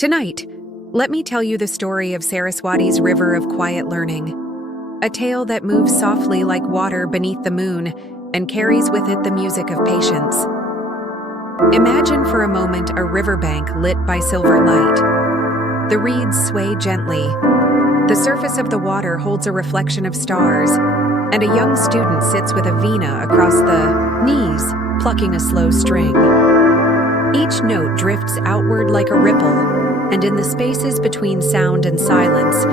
Tonight, let me tell you the story of Saraswati's River of Quiet Learning, a tale that moves softly like water beneath the moon and carries with it the music of patience. Imagine for a moment a riverbank lit by silver light. The reeds sway gently. The surface of the water holds a reflection of stars, and a young student sits with a veena across the knees, plucking a slow string. Each note drifts outward like a ripple, and in the spaces between sound and silence,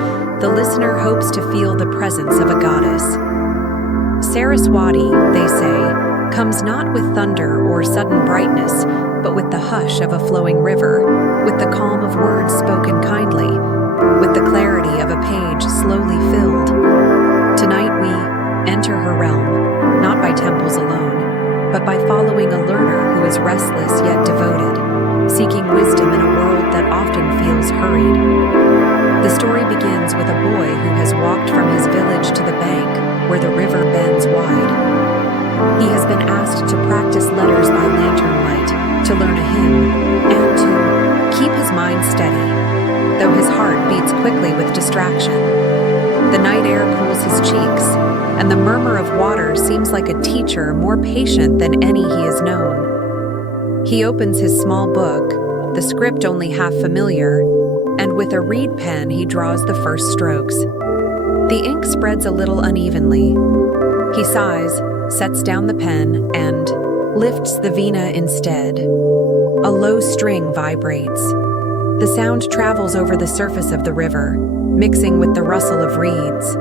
the listener hopes to feel the presence of a goddess. Saraswati, they say, comes not with thunder or sudden brightness, but with the hush of a flowing river, with the calm of words spoken kindly, with the clarity of a page slowly filled. Tonight we enter her realm, not by temples alone, but by following a learner who is restless yet devoted, seeking wisdom in a world that often feels hurried. The story begins with a boy who has walked from his village to the bank where the river bends wide. He has been asked to practice letters by lantern light, to learn a hymn, and to keep his mind steady, though his heart beats quickly with distraction. The night air cools his cheeks, and the murmur of water seems like a teacher more patient than any he has known. He opens his small book, the script only half familiar, and with a reed pen he draws the first strokes. The ink spreads a little unevenly. He sighs, sets down the pen, and lifts the veena instead. A low string vibrates. The sound travels over the surface of the river, mixing with the rustle of reeds.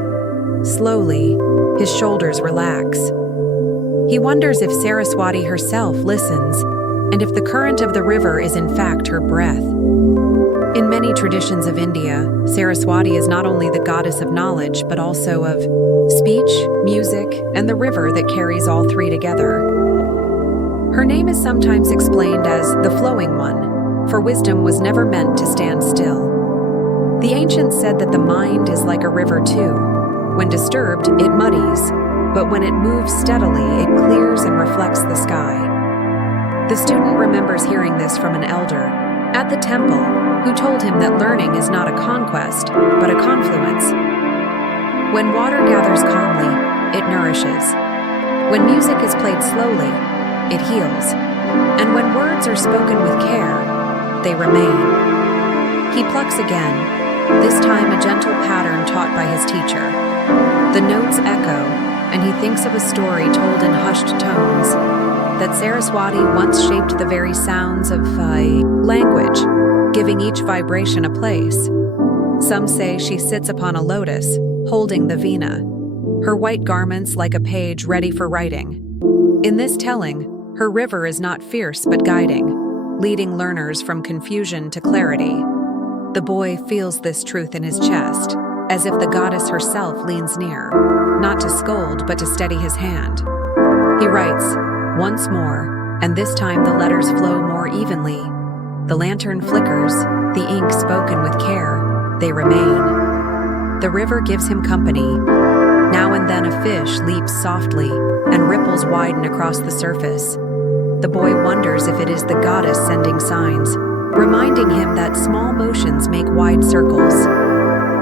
Slowly, his shoulders relax. He wonders if Saraswati herself listens, and if the current of the river is in fact her breath. In many traditions of India, Saraswati is not only the goddess of knowledge, but also of speech, music, and the river that carries all three together. Her name is sometimes explained as the flowing one, for wisdom was never meant to stand still. The ancients said that the mind is like a river too. When disturbed, it muddies, but when it moves steadily, it clears and reflects the sky. The student remembers hearing this from an elder at the temple, who told him that learning is not a conquest, but a confluence. When water gathers calmly, it nourishes. When music is played slowly, it heals. And when words are spoken with care, they remain. He plucks again, this time a gentle pattern taught by his teacher. The notes echo, and he thinks of a story told in hushed tones, that Saraswati once shaped the very sounds of language, giving each vibration a place. Some say she sits upon a lotus, holding the veena, her white garments like a page ready for writing. In this telling, her river is not fierce but guiding, leading learners from confusion to clarity. The boy feels this truth in his chest, as if the goddess herself leans near, not to scold but to steady his hand. He writes, once more, and this time the letters flow more evenly. The lantern flickers, the ink spoken with care, they remain. The river gives him company. Now and then a fish leaps softly, and ripples widen across the surface. The boy wonders if it is the goddess sending signs, reminding him that small motions make wide circles.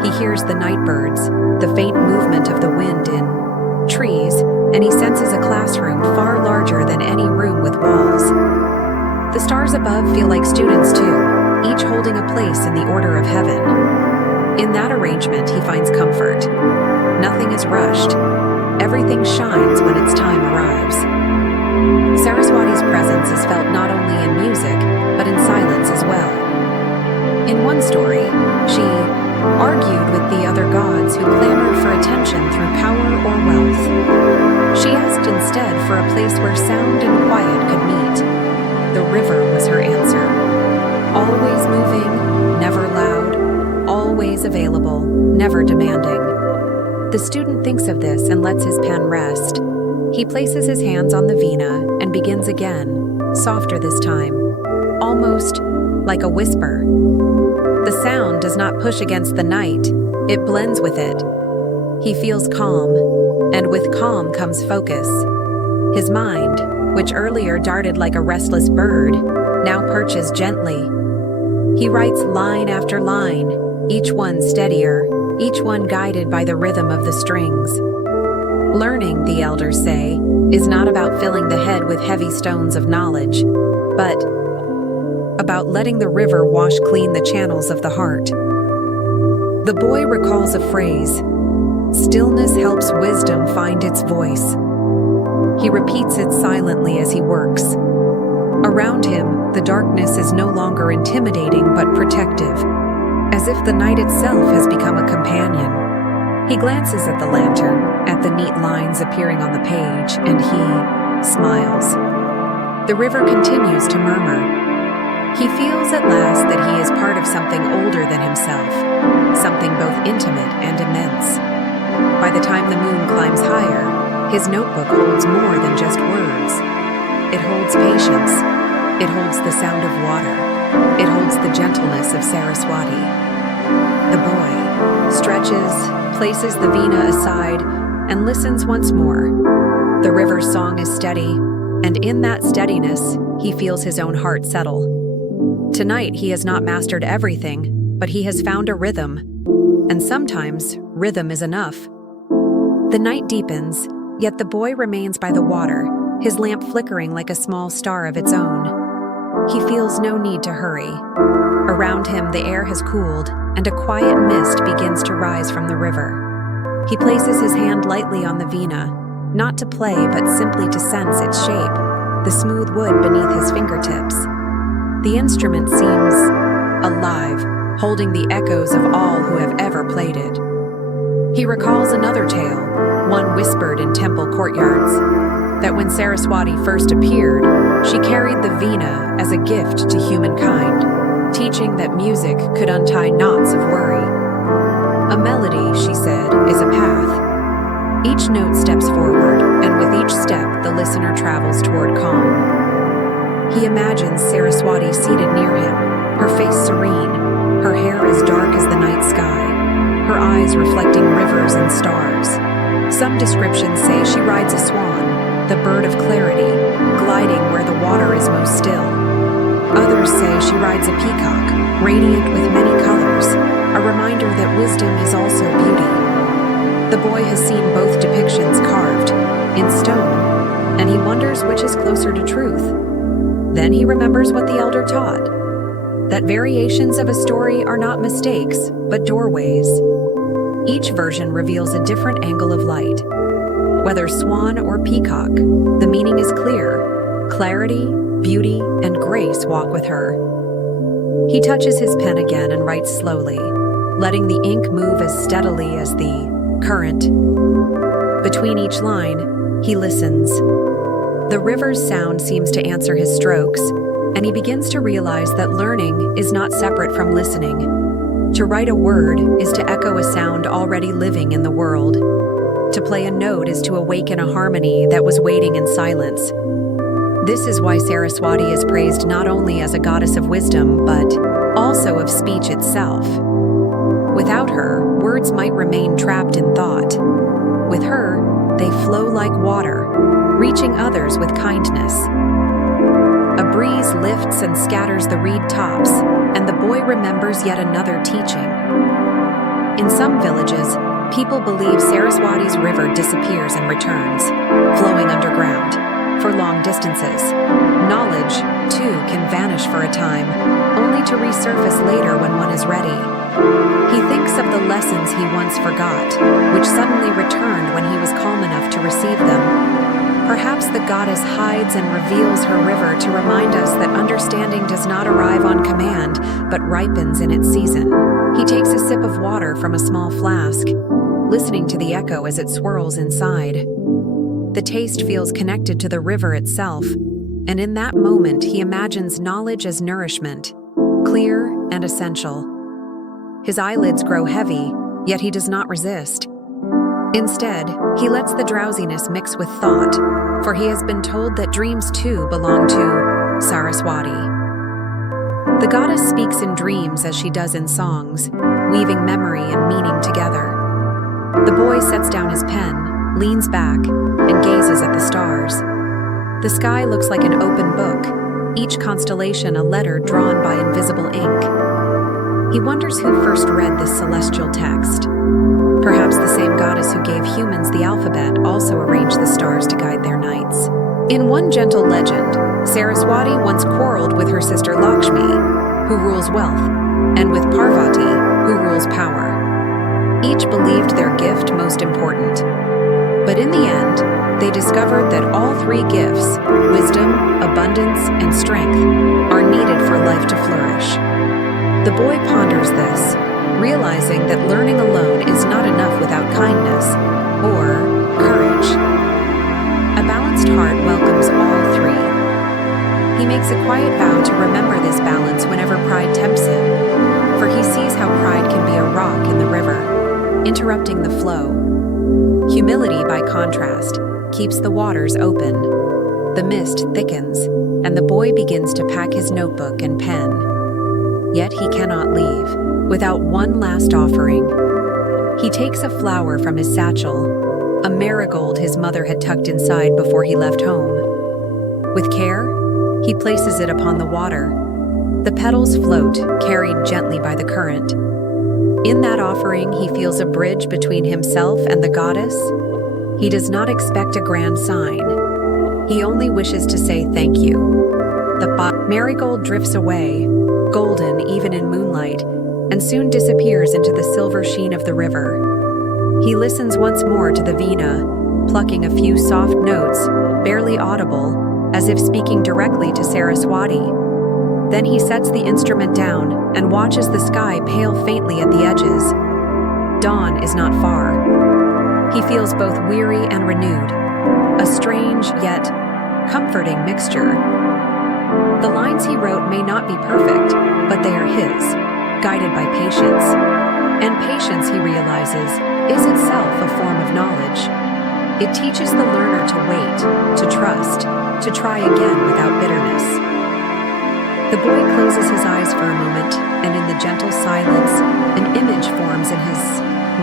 He hears the night birds, the faint movement of the wind in trees, and he senses a classroom far larger than any room with walls. The stars above feel like students too, each holding a place in the order of heaven. In that arrangement, he finds comfort. Nothing is rushed. Everything shines when its time arrives. Saraswati's presence is felt not only in music, but in silence as well. In one story, she argued with the other gods who clamored for attention through power or wealth. She asked instead for a place where sound and quiet could meet. The river was her answer. Always moving, never loud, always available, never demanding. The student thinks of this and lets his pen rest. He places his hands on the veena and begins again, softer this time, almost like a whisper. The sound does not push against the night, it blends with it. He feels calm, and with calm comes focus. His mind, which earlier darted like a restless bird, now perches gently. He writes line after line, each one steadier, each one guided by the rhythm of the strings. Learning, the elders say, is not about filling the head with heavy stones of knowledge, but about letting the river wash clean the channels of the heart. The boy recalls a phrase, "Stillness helps wisdom find its voice." He repeats it silently as he works. Around him, the darkness is no longer intimidating but protective, as if the night itself has become a companion. He glances at the lantern, at the neat lines appearing on the page, and he smiles. The river continues to murmur. He feels at last that he is part of something older than himself, something both intimate and immense. By the time the moon climbs higher, his notebook holds more than just words. It holds patience. It holds the sound of water. It holds the gentleness of Saraswati. The boy stretches, places the veena aside, and listens once more. The river's song is steady, and in that steadiness, he feels his own heart settle. Tonight, he has not mastered everything, but he has found a rhythm, and sometimes rhythm is enough. The night deepens, yet the boy remains by the water, his lamp flickering like a small star of its own. He feels no need to hurry. Around him, the air has cooled, and a quiet mist begins to rise from the river. He places his hand lightly on the veena, not to play but simply to sense its shape, the smooth wood beneath his fingertips. The instrument seems alive, holding the echoes of all who have ever played it. He recalls another tale, one whispered in temple courtyards, that when Saraswati first appeared, she carried the veena as a gift to humankind, teaching that music could untie knots of worry. A melody, she said, is a path. Each note steps forward, and with each step, the listener travels toward calm. He imagines Saraswati seated near him, her face serene, her hair as dark as the night sky, her eyes reflecting rivers and stars. Some descriptions say she rides a swan, the bird of clarity, gliding where the water is most still. Others say she rides a peacock, radiant with many colors, a reminder that wisdom is also beauty. The boy has seen both depictions carved, in stone, and he wonders which is closer to truth. Then he remembers what the elder taught, that variations of a story are not mistakes, but doorways. Each version reveals a different angle of light. Whether swan or peacock, the meaning is clear. Clarity, beauty, and grace walk with her. He touches his pen again and writes slowly, letting the ink move as steadily as the current. Between each line, he listens. The river's sound seems to answer his strokes, and he begins to realize that learning is not separate from listening. To write a word is to echo a sound already living in the world. To play a note is to awaken a harmony that was waiting in silence. This is why Saraswati is praised not only as a goddess of wisdom, but also of speech itself. Without her, words might remain trapped in thought. With her, they flow like water, reaching others with kindness. A breeze lifts and scatters the reed tops, and the boy remembers yet another teaching. In some villages, people believe Saraswati's river disappears and returns, flowing underground, for long distances. Knowledge, too, can vanish for a time, only to resurface later when one is ready. He thinks of the lessons he once forgot, which suddenly returned when he was calm enough to receive them. Perhaps the goddess hides and reveals her river to remind us that understanding does not arrive on command, but ripens in its season. He takes a sip of water from a small flask, listening to the echo as it swirls inside. The taste feels connected to the river itself, and in that moment he imagines knowledge as nourishment, clear and essential. His eyelids grow heavy, yet he does not resist. Instead, he lets the drowsiness mix with thought, for he has been told that dreams too belong to Saraswati. The goddess speaks in dreams as she does in songs, weaving memory and meaning together. The boy sets down his pen, leans back, and gazes at the stars. The sky looks like an open book, each constellation a letter drawn by invisible ink. He wonders who first read this celestial text. Perhaps the same goddess who gave humans the alphabet also arranged the stars to guide their nights. In one gentle legend, Saraswati once quarreled with her sister Lakshmi, who rules wealth, and with Parvati, who rules power. Each believed their gift most important. But in the end, they discovered that all three gifts, wisdom, abundance, and strength, are needed for life to flourish. The boy ponders this, realizing that learning alone is not enough without kindness or courage. A balanced heart welcomes all three. He makes a quiet vow to remember this balance whenever pride tempts him, for he sees how pride can be a rock in the river, interrupting the flow. Humility, by contrast, keeps the waters open. The mist thickens, and the boy begins to pack his notebook and pen. Yet he cannot leave without one last offering. He takes a flower from his satchel, a marigold his mother had tucked inside before he left home. With care, he places it upon the water. The petals float, carried gently by the current. In that offering, he feels a bridge between himself and the goddess. He does not expect a grand sign. He only wishes to say thank you. The marigold drifts away, golden even in moonlight, and soon disappears into the silver sheen of the river. He listens once more to the veena, plucking a few soft notes, barely audible, as if speaking directly to Saraswati. Then he sets the instrument down and watches the sky pale faintly at the edges. Dawn is not far. He feels both weary and renewed, a strange yet comforting mixture. The lines he wrote may not be perfect, but they are his, guided by patience. And patience, he realizes, is itself a form of knowledge. It teaches the learner to wait, to trust, to try again without bitterness. The boy closes his eyes for a moment, and in the gentle silence, an image forms in his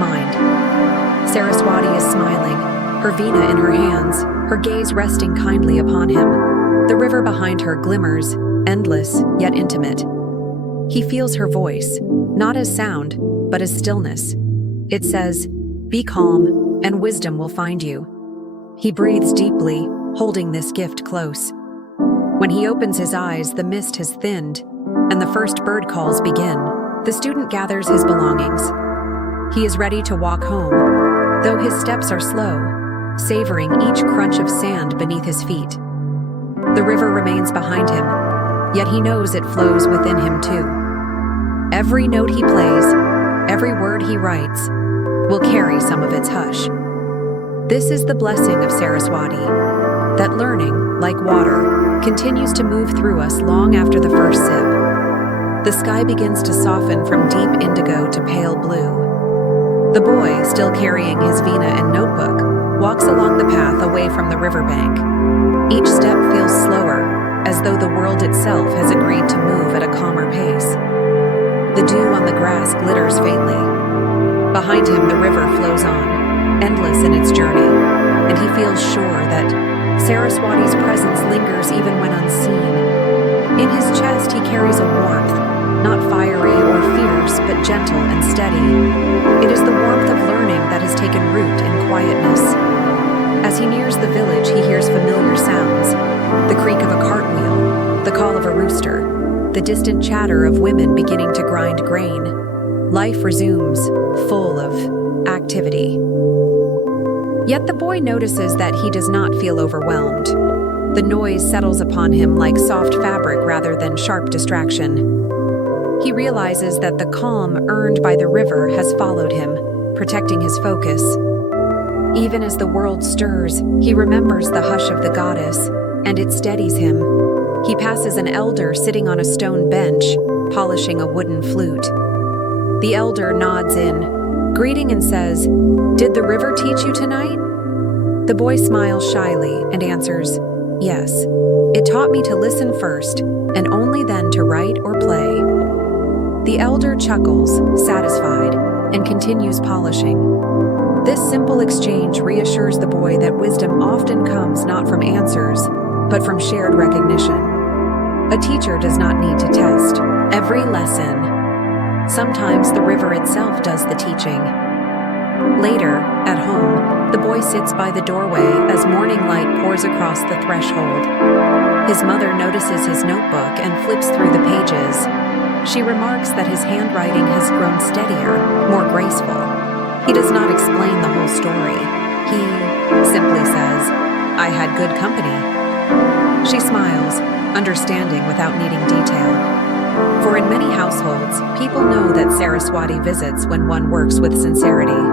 mind. Saraswati is smiling, her veena in her hands, her gaze resting kindly upon him. The river behind her glimmers, endless yet intimate. He feels her voice, not as sound, but as stillness. It says, "Be calm, and wisdom will find you." He breathes deeply, holding this gift close. When he opens his eyes, the mist has thinned, and the first bird calls begin. The student gathers his belongings. He is ready to walk home, though his steps are slow, savoring each crunch of sand beneath his feet. The river remains behind him, yet he knows it flows within him too. Every note he plays, every word he writes, will carry some of its hush. This is the blessing of Saraswati, that learning, like water, continues to move through us long after the first sip. The sky begins to soften from deep indigo to pale blue. The boy, still carrying his veena and notebook, walks along the path away from the riverbank. Each step feels slower, as though the world itself has agreed to move at a calmer pace. The dew on the grass glitters faintly. Behind him, the river flows on, endless in its journey, and he feels sure that Saraswati's presence lingers even when unseen. In his chest, he carries a warmth, not fiery or fierce, but gentle and steady. It is the warmth of learning that has taken root in quietness. As he nears the village, he hears familiar sounds: the creak of a cartwheel, the call of a rooster, the distant chatter of women beginning to grind grain. Life resumes, full of activity. Yet the boy notices that he does not feel overwhelmed. The noise settles upon him like soft fabric rather than sharp distraction. He realizes that the calm earned by the river has followed him, protecting his focus. Even as the world stirs, he remembers the hush of the goddess, and it steadies him. He passes an elder sitting on a stone bench, polishing a wooden flute. The elder nods in, greeting and says, "Did the river teach you tonight?" The boy smiles shyly and answers, "Yes. It taught me to listen first, and only then to write or play." The elder chuckles, satisfied, and continues polishing. This simple exchange reassures the boy that wisdom often comes not from answers, but from shared recognition. A teacher does not need to test every lesson. Sometimes the river itself does the teaching. Later, at home, the boy sits by the doorway as morning light pours across the threshold. His mother notices his notebook and flips through the pages. She remarks that his handwriting has grown steadier, more graceful. He does not explain the whole story. He simply says, "I had good company." She smiles, understanding without needing detail. For in many households, people know that Saraswati visits when one works with sincerity.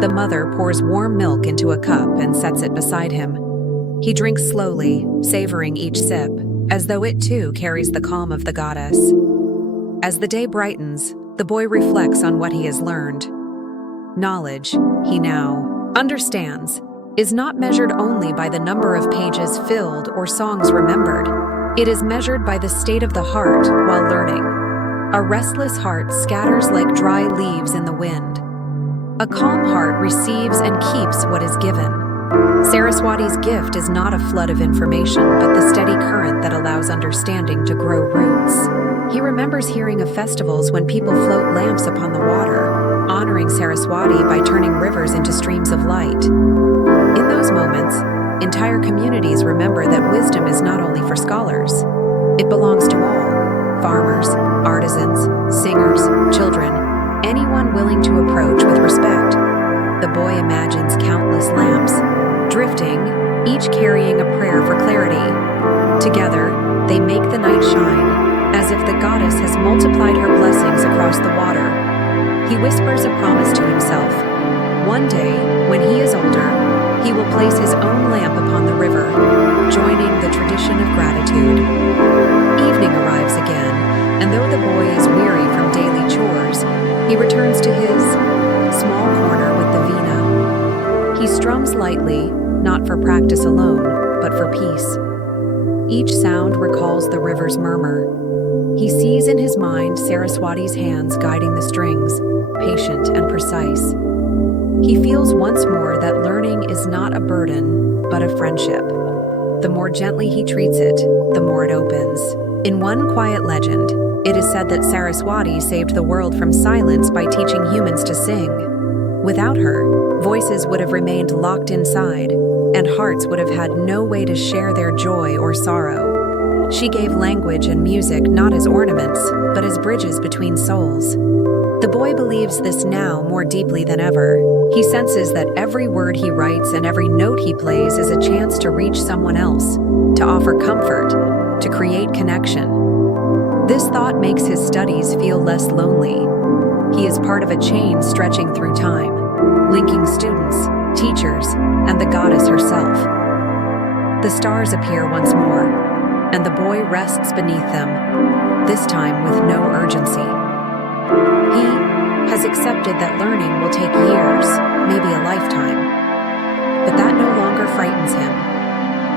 The mother pours warm milk into a cup and sets it beside him. He drinks slowly, savoring each sip, as though it too carries the calm of the goddess. As the day brightens, the boy reflects on what he has learned. Knowledge, he now understands, is not measured only by the number of pages filled or songs remembered. It is measured by the state of the heart while learning. A restless heart scatters like dry leaves in the wind. A calm heart receives and keeps what is given. Saraswati's gift is not a flood of information, but the steady current that allows understanding to grow roots. He remembers hearing of festivals when people float lamps upon the water, honoring Saraswati by turning rivers into streams of light. In those moments, entire communities remember that wisdom is not only for scholars. It belongs to all: farmers, artisans, singers, children, anyone willing to approach with respect. The boy imagines countless lamps, drifting, each carrying a prayer for clarity. Together, they make the night shine, as if the goddess has multiplied her blessings across the water. He whispers a promise to himself. One day, when he is older, he will place his own lamp upon the river, joining the tradition of gratitude. Evening arrives again, and though the boy is weary from daily chores, he returns to his small corner with the veena. He strums lightly, not for practice alone, but for peace. Each sound recalls the river's murmur. He sees in his mind Saraswati's hands guiding the strings, patient and precise. He feels once more that learning is not a burden, but a friendship. The more gently he treats it, the more it opens. In one quiet legend, it is said that Saraswati saved the world from silence by teaching humans to sing. Without her, voices would have remained locked inside, and hearts would have had no way to share their joy or sorrow. She gave language and music not as ornaments, but as bridges between souls. The boy believes this now more deeply than ever. He senses that every word he writes and every note he plays is a chance to reach someone else, to offer comfort, to create connection. This thought makes his studies feel less lonely. He is part of a chain stretching through time, linking students, teachers, and the goddess herself. The stars appear once more, and the boy rests beneath them, this time with no urgency. He has accepted that learning will take years, maybe a lifetime. But that no longer frightens him.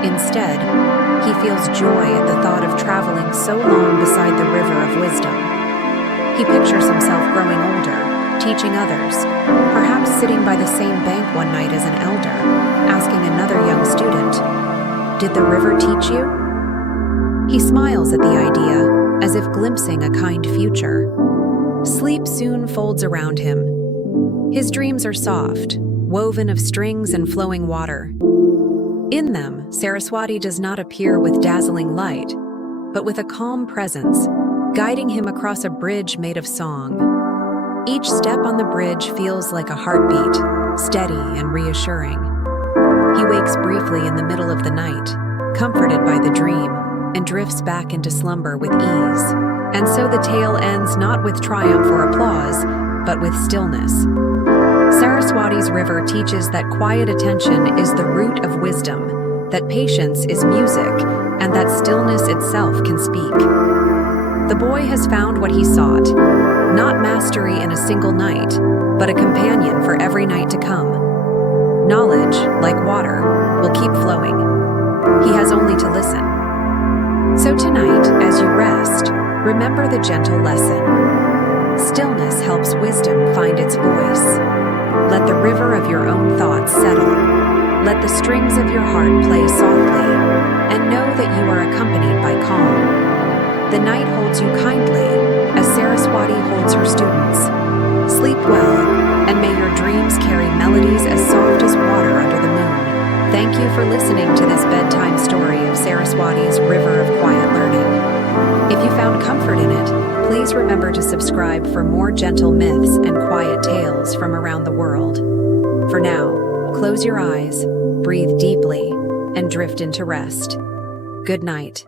Instead, he feels joy at the thought of traveling so long beside the river of wisdom. He pictures himself growing older, teaching others, perhaps sitting by the same bank one night as an elder, asking another young student, "Did the river teach you?" He smiles at the idea, as if glimpsing a kind future. Sleep soon folds around him. His dreams are soft, woven of strings and flowing water. In them, Saraswati does not appear with dazzling light, but with a calm presence, guiding him across a bridge made of song. Each step on the bridge feels like a heartbeat, steady and reassuring. He wakes briefly in the middle of the night, comforted by the dream, and drifts back into slumber with ease. And so the tale ends not with triumph or applause, but with stillness. Saraswati's river teaches that quiet attention is the root of wisdom, that patience is music, and that stillness itself can speak. The boy has found what he sought, not mastery in a single night, but a companion for every night to come. Knowledge, like water, will keep flowing. He has only to listen. So tonight, as you rest, remember the gentle lesson. Stillness helps wisdom find its voice. Let the river of your own thoughts settle. Let the strings of your heart play softly, and know that you are accompanied by calm. The night holds you kindly, as Saraswati holds her students. Sleep well, and may your dreams carry melodies as soft as water under the moon. Thank you for listening to this bedtime story of Saraswati's River of Quiet Learning. If you found comfort in it, please remember to subscribe for more gentle myths and quiet tales from around the world. For now, close your eyes, breathe deeply, and drift into rest. Good night.